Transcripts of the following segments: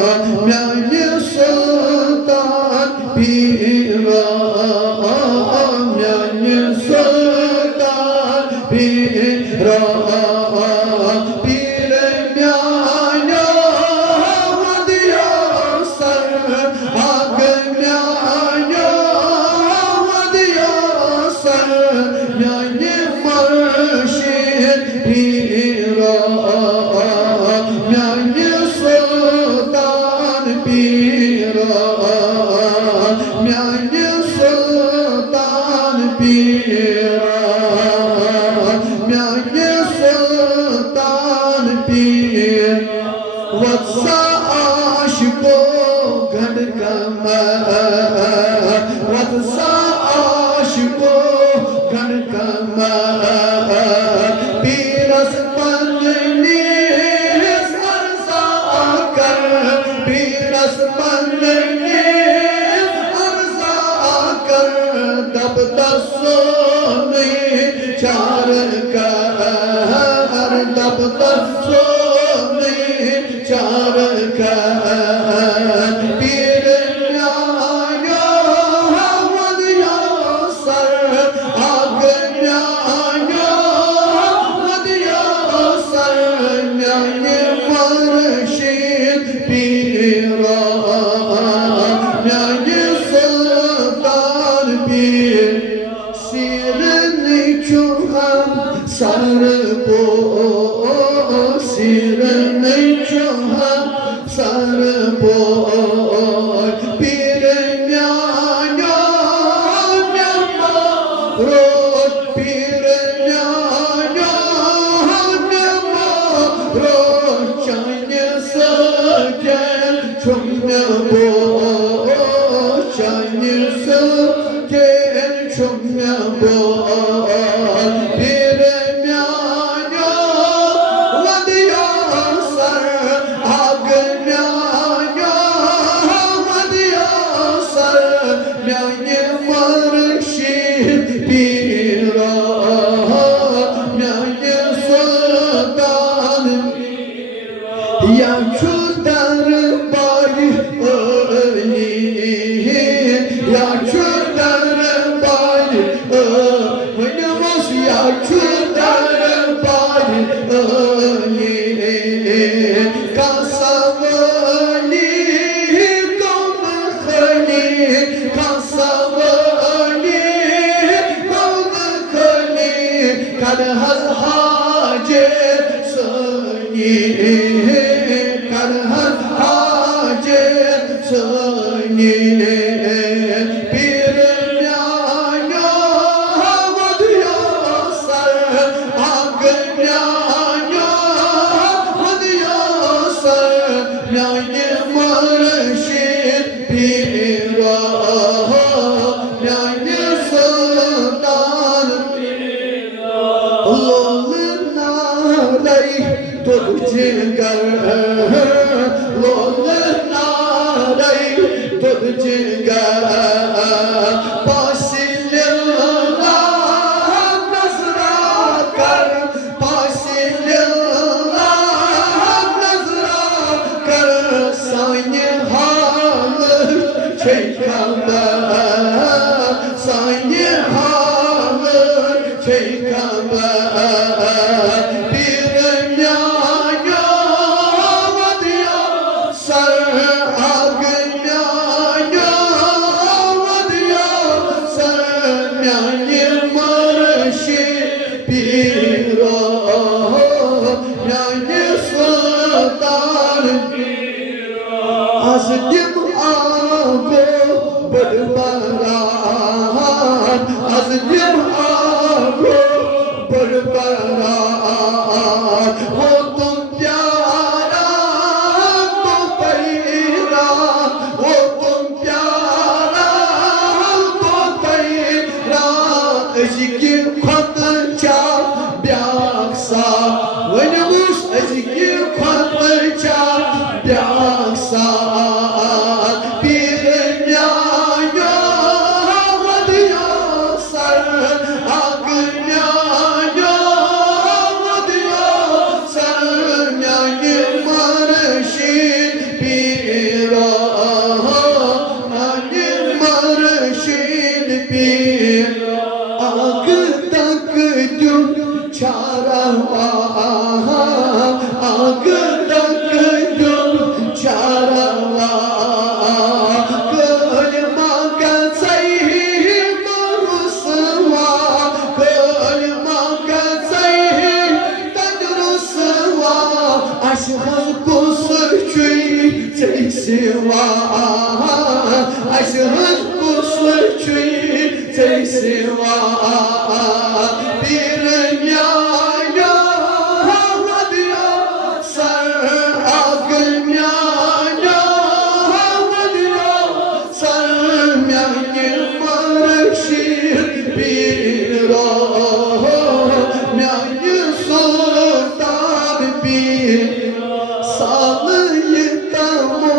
Мяне Султан Пира, Мяне Султан Пира, Пире Мяне Вадия Сар, Аг Мяне Вадия Сар, Мяне Маршир Пира, Мяне Султан Пира, Мяне Султан Пира, Мяне Султан Пира. Ватса आशिको घन कमा, वत्सा आशिको घन कमा, पीरस मंगनी सरसा कर, पीरस मंगनी सरसा कर, दब दसो में चार कर, दब दसो चार कर, पीर न्याया वदिया सर, आग न्याया वदिया सर, न्याय मर्शिद पीरा, न्याय सुल्तान पीर, सिर निचुहा सर पो, सिर निचुहा सर पो, पीर न्याया न्यामा रोज, पीर न्याया न्यामा रोज, चान्य सजन चुम्य बो, चान्य सजन चुम्य बो, पीर न्याया वदिया सर, आग न्याया वदिया सर, न्याय मर्शिद पीरा, न्याय सुल्तान या चुदर बाई अली, या चुदर बाई वनवास, या चुदर बाई अली, कासवली कौम खली, कासवली कौम खली, कर हज हाजे सनी, कर हज हाजे सनी, पीर न्याया वदिया सर, आग न्याया वदिया सर, न्याय मर्शिद पीरा, न्याय सुल्तान पीरा। लोल नारई तुझे कर, लोल नारई तुझे कर, पासिल्ला नजरा कर, पासिल्ला नजरा कर, सान्य हाल çekamba, sahnye halı çekamba, bir न्याया वदिया सर, आग न्याया वदिया सर, न्याय मर्शिद पीरा, न्याय सुल्तान पीरा। azdim आगो बड़बरान, azdim आगो बड़बरान, हो तुम प्यारा तो तेरा, हो तुम प्यारा तो तेरा, अज़िकी खत चा ब्याक्सा, वनमुस अज़िकी खत चा ब्याक्सा, पीर न्याया वदिया सर, आग न्याया वदिया सर, न्याय मर्शिद पीर siva aşkın kusur çüy ey siva bir dünyaya hadiya sar akıl ya hadiya sar myanyi marşir bir o myanyi sultan bir Salıyı tamu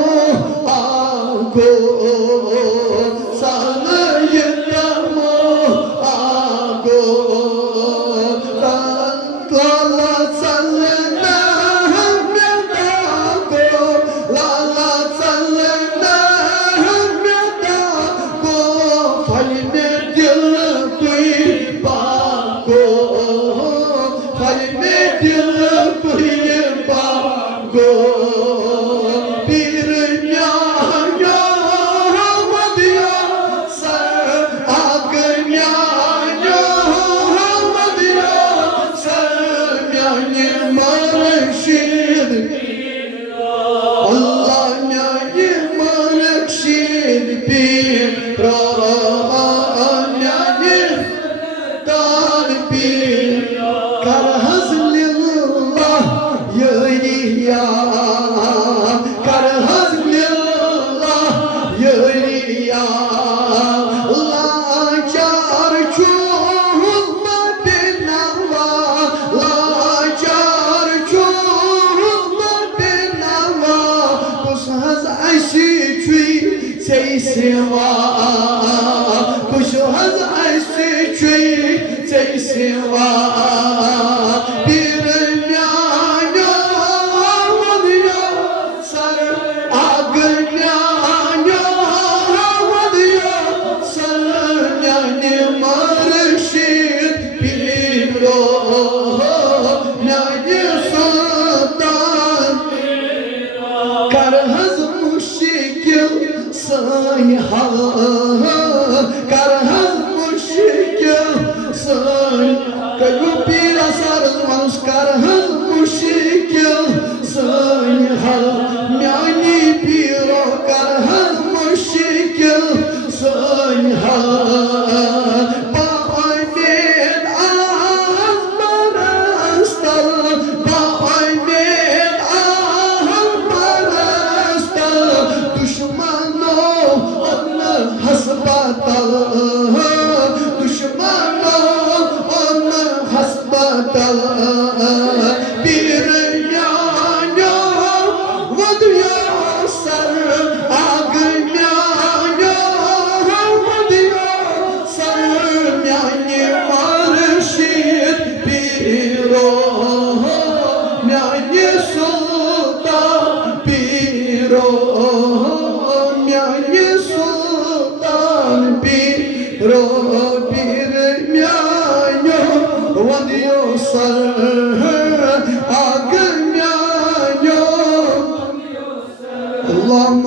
ago, salıyı tamu ago, lala salına hemdago, lala salına hemdago, falme dil kuy bago, falme dil kuy bago. Siva, kuşu haz aşkı çöy ey siva, bir dünyaya hadiya sar agnya hadiya sar yani marşir bir o yani sultan karhaz muşkil sayha karhaz muşkil sayha kalbira sarılmaz karhaz muşkil sayha yani bir o karhaz muşkil sayha ba'amin azman astal ba'amin azman astal düşman hasbatal düşman onu hasbatal bir dünyaya vadiya sar agnya vadiya sar yani marşit bir o yani sultan bir o yani sultan bir myanyo vadiyo sar agın myanyo Allah'ım